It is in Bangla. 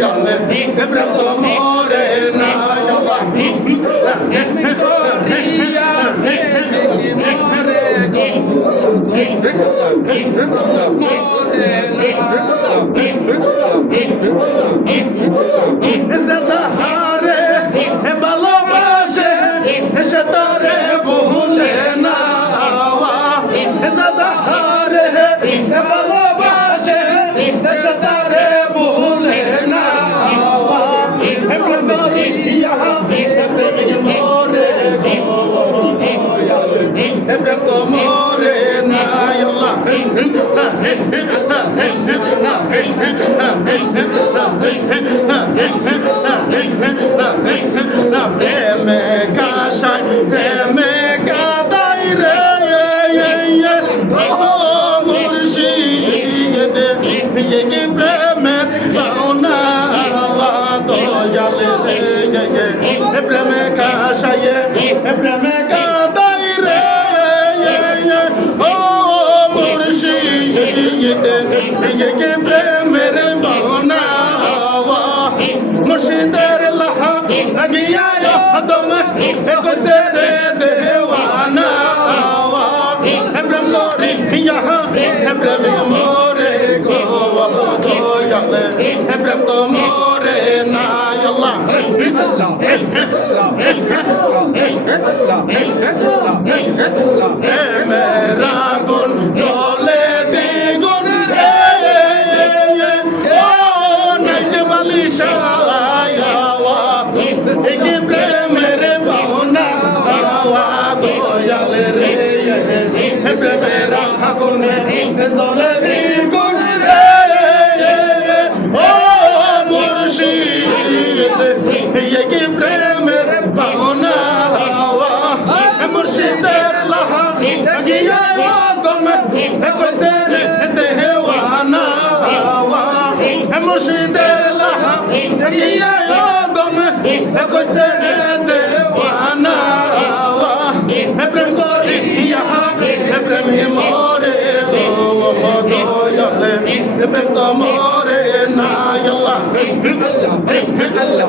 দয়ালে প্রেম তো মরে না আল্লাহ করিয়া প্রেমিক মরে গো মরে হারে ভালোবাসে সে তারে ভুলে না হারে ভালোবাসে সে তারে ভুলে না প্রেম তো মরে না আল্লাহ প্রেমে কাশাই প্রেমে কাদাই রে মুর্শিদ কি প্রেমের পাওনা দয়ালে রে প্রেমে কাশাই প্রেমে কাদাই রে ও মুর্শিদ কি প্রেমের পাওনা মুর্শিদের লাহা গিয়া দম কইছে রে দেওয়ানা প্রেম করে ইহা প্রেম মোরে গো দয়ালে প্রেম তো মোরে না আল্লাহ মেরা গুণ চলে দ্বিগুণ রে বালিশা কি প্রেমের পাওনা দয়ালে রে প্রেমের আগুনে জ্বলে দ্বিগুণ রে ও মুর্শিদ কি প্রেমের পাওনা মুর্শিদের লাহা গিয়া দম কইছে রে দেওয়ানা মুর্শিদের লাহা গিয়া দম কইছে রে দেওয়ানা প্রেম করি ইহা প্রেম মোরে দয়ালে প্রেম তো মোরে না আল্লাহ আল্লাহ